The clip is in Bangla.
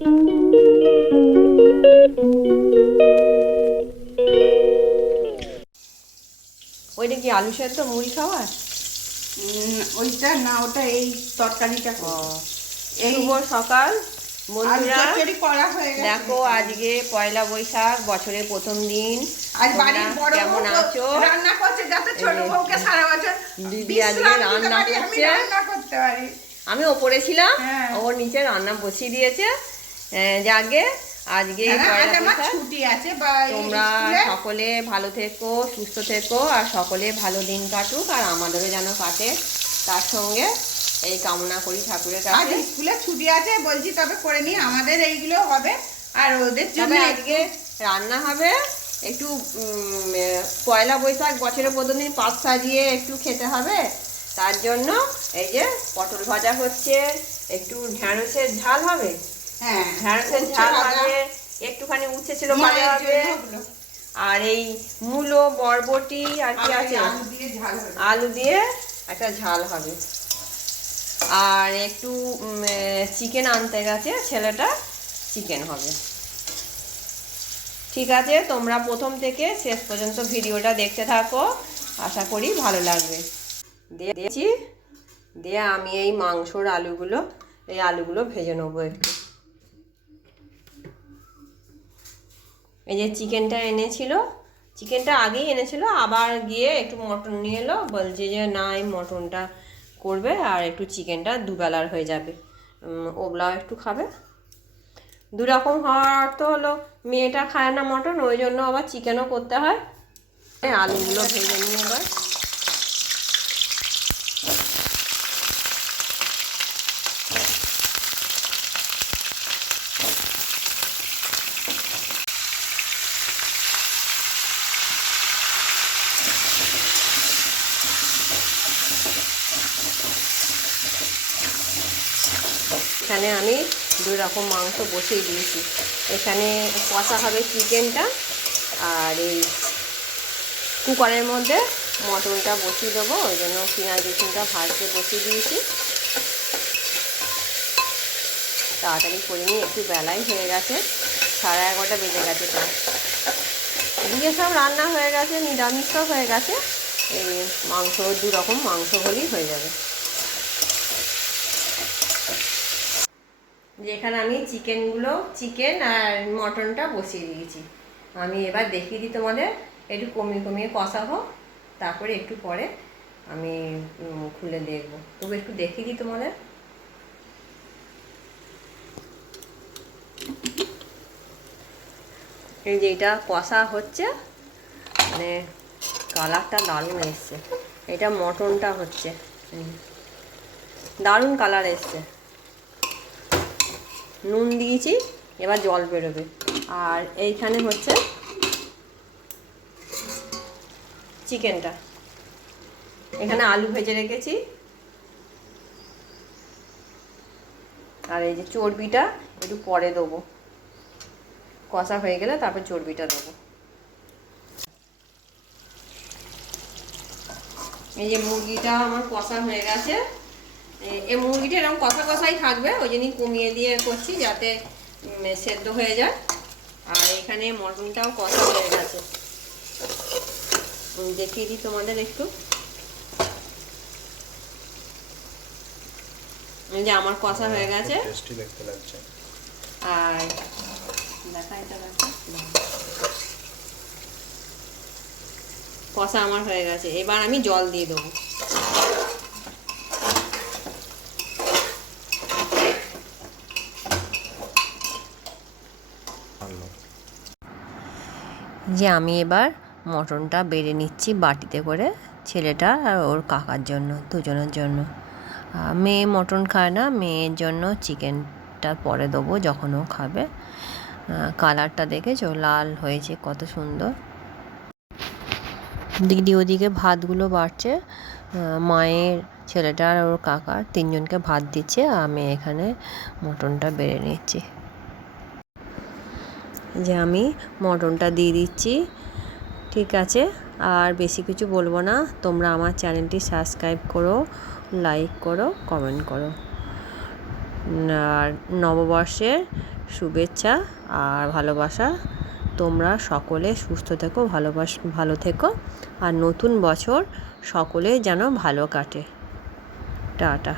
ওইটা কি আলু সেদ্ধ মুড়ি খাওয়ার? ওইটা না, ওটা এই তরকারিটা। এই শুভ সকাল বন্ধুরা, করা হয়ে গেছে। দেখো আজকে পয়লা বৈশাখ, বছরের প্রথম দিন। আজ বাড়ির বড় কেমন আছো? রান্না করছে যাতে ছোট বউকে সারা বছর দিদি আজকে রান্না করছে, রান্না করতে পারি। আমি ওপরে ছিলাম, ওর নিচে রান্না বসিয়ে দিয়েছে। যাকে আজকে পয়লা বৈশাখ, ছুটি আছে। তোমরা সকলে ভালো থেকো, সুস্থ থেকো, আর সকলে ভালো দিন কাটুক, আর আমাদেরও যেন কাটে। তার সঙ্গে এই কামনা করি ঠাকুরের কাছে। স্কুলে ছুটি আছে বলছি, তবে করে নি, আমাদের এইগুলো হবে। আর ওদের জন্য আজকে রান্না হবে একটু পয়লা বৈশাখ, বছরের প্রথম দিন পাত সাজিয়ে একটু খেতে হবে। তার জন্য এই যে পটল ভাজা হচ্ছে, একটু ঢ্যাঁড়সের ঝাল হবে। হ্যাঁ, ঢ্যাঁড়সের ঝাল হবে, একটুখানি উচ্ছে ছিল ভালো হবে, আর এই মূলো, বরবটি, আর কি আছে, আলু দিয়ে একটা ঝাল হবে। আর একটু চিকেন আনতে গেছে ছেলেটা, চিকেন হবে। ঠিক আছে, তোমরা প্রথম থেকে শেষ পর্যন্ত ভিডিওটা দেখতে থাকো, আশা করি ভালো লাগবে। দিয়েছি দিয়ে আমি এই মাংসর আলুগুলো ভেজে নেবো একটু। এই যে চিকেনটা চিকেনটা আগেই এনেছিল, আবার গিয়ে একটু মটন নিয়ে এলো, বলছে যে না এই মটনটা করবে, আর একটু চিকেনটা দুবেলার হয়ে যাবে, ওগুলাও একটু খাবে। দুরকম হওয়ার অর্থ হলো মেয়েটা খায় না মটন, ওই জন্য আবার চিকেনও করতে হয়। আলুগুলো ভেজে নিয়ে এবার এখানে আমি দুই রকম মাংস বসিয়ে দিয়েছি। এখানে কষা হবে চিকেনটা, আর এই কুকারের মধ্যে মটনটা বসিয়ে দেবো, ওই জন্য পেঁয়াজ রসুনটা ভাজতে বসিয়ে দিয়েছি। তাড়াতাড়ি করে নিয়ে, একটু বেলাই হয়ে গেছে, 11:30 বেজে গেছে। তার দিয়ে সব রান্না হয়ে গেছে, নিরামিষও হয়ে গেছে। এই মাংস দু রকম মাংস হলেই হয়ে যাবে। যেখানে আমি চিকেন আর মটনটা বসিয়ে দিয়েছি। আমি এবার দেখিয়ে দিই তোমাদের, একটু কমিয়ে কষাবো, তারপরে একটু পরে আমি খুলে দেখবো। তবু একটু দেখিয়ে দিই তোমাদের। এই যে এটা কষা হচ্ছে, মানে কালারটা দারুণ এসছে। এটা মটনটা হচ্ছে, দারুণ কালার এসছে। নুন দিয়েছি, এবার জল বেরোবে। আর এইখানে হচ্ছে চিকেনটা, এখানে আলু ভেজে রেখেছি, আর এই যে চর্বিটা একটু পরে দেবো, কষা হয়ে গেলে তারপর চর্বিটা দেবো। এই যে মুরগিটা আমার কষা হয়ে গেছে। এই মুরগিটা এরকম কষাই থাকবে, ওই জন্যই কমিয়ে দিয়ে করছি, যাতে সেদ্ধ হয়ে যায়। আর এখানে মটনটাও কষা হয়ে গেছে, দেখিয়ে দিই তোমাদের একটু। এই যে আমার কষা হয়ে গেছে, আর কষা আমার হয়ে গেছে। এবার আমি জল দিয়ে দেবো। যে আমি এবার মটনটা বেড়ে নিচ্ছি বাটিতে করে, ছেলেটা আর ওর কাকার জন্য, দুজনের জন্য। মেয়ে মটন খায় না, মেয়ের জন্য চিকেনটা পরে দেবো যখন ও খাবে। কালারটা দেখেছো, লাল হয়েছে কত সুন্দর। দিদি ওদিকে ভাতগুলো বাড়ছে, মায়ের, ছেলেটার আর ওর কাকার, তিনজনকে ভাত দিচ্ছে। আমি এখানে মটনটা বেড়ে নিচ্ছি। যে আমি মটনটা দিয়ে দিচ্ছি। ঠিক আছে, আর বেশি কিছু বলবো না। তোমরা আমার চ্যানেলটি সাবস্ক্রাইব করো, লাইক করো, কমেন্ট করো। আর নববর্ষের শুভেচ্ছা আর ভালোবাসা। তোমরা সকলে সুস্থ থেকো, ভালো থেকো, আর নতুন বছর সকলে যেন ভালো কাটে। টাটা।